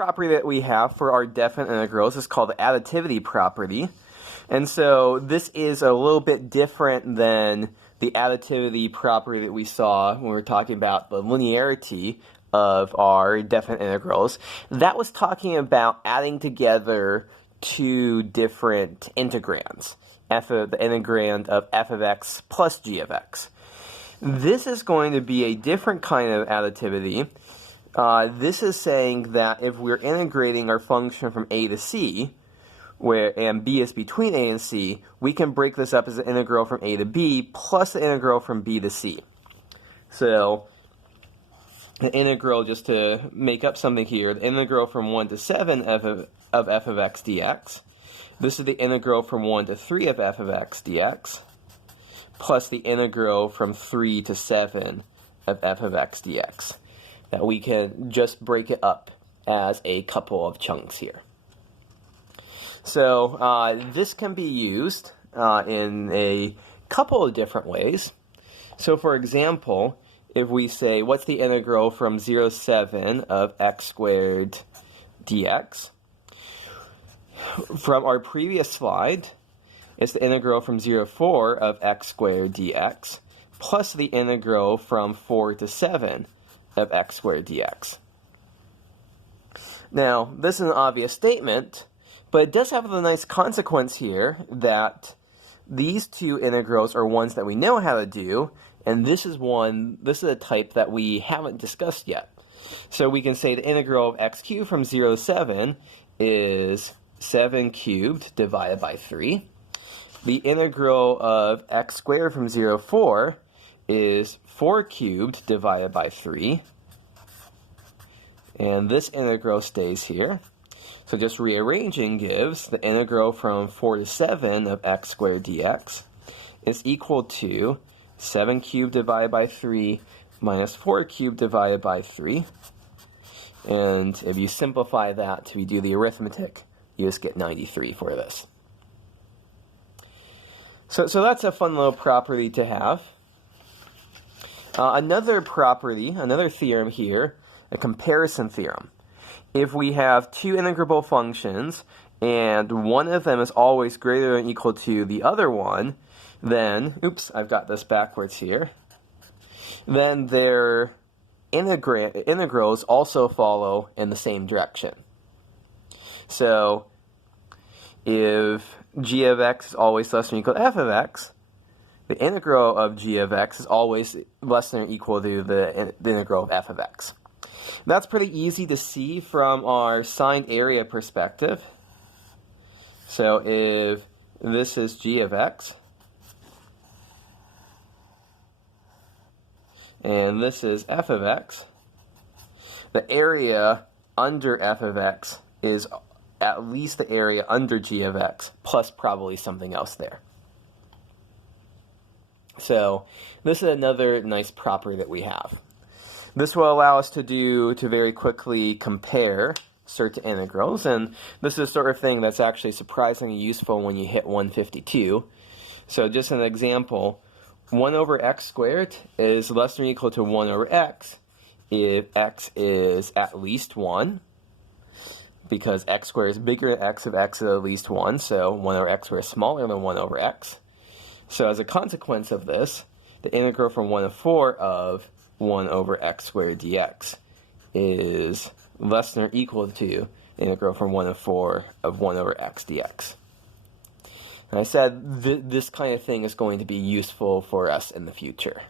property that we have for our definite integrals is called the additivity property. And so this is a little bit different than the additivity property that we saw when we were talking about the linearity of our definite integrals. That was talking about adding together two different integrands, the integrand of f of x plus g of x. This is going to be a different kind of additivity. This is saying that if we're integrating our function from a to c, and b is between a and c, we can break this up as an integral from a to b plus the integral from b to c. So the integral, just to make up something here, the integral from 1 to 7 of f of x dx. This is the integral from 1 to 3 of f of x dx, plus the integral from 3 to 7 of f of x dx. That we can just break it up as a couple of chunks here. So this can be used in a couple of different ways. So for example, if we say, what's the integral from 0 to 7 of x squared dx? From our previous slide, it's the integral from 0 to 4 of x squared dx, plus the integral from 4 to 7 of x squared dx. Now, this is an obvious statement, but it does have the nice consequence here that these two integrals are ones that we know how to do, and this is a type that we haven't discussed yet. So we can say the integral of x cubed from 0 to 7 is 7 cubed divided by 3. The integral of x squared from 0 to 4 is 4 cubed divided by 3. And this integral stays here. So just rearranging gives the integral from 4 to 7 of x squared dx is equal to 7 cubed divided by 3 minus 4 cubed divided by 3. And if you simplify that to do the arithmetic, you just get 93 for this. So that's a fun little property to have. Another property, another theorem here, a comparison theorem. If we have two integrable functions and one of them is always greater than or equal to the other one, then, oops, I've got this backwards here, then their integrals also follow in the same direction. So if g of x is always less than or equal to f of x, the integral of g of x is always less than or equal to the integral of f of x. That's pretty easy to see from our signed area perspective. So if this is g of x, and this is f of x, the area under f of x is at least the area under g of x, plus probably something else there. So this is another nice property that we have. This will allow us to very quickly compare certain integrals, and this is the sort of thing that's actually surprisingly useful when you hit 152. So just an example, 1 over x squared is less than or equal to 1 over x if x is at least 1, because x squared is bigger than x if x is at least 1, so 1 over x squared is smaller than 1 over x. So as a consequence of this, the integral from 1 to 4 of 1 over x squared dx is less than or equal to the integral from 1 to 4 of 1 over x dx. And I said this kind of thing is going to be useful for us in the future.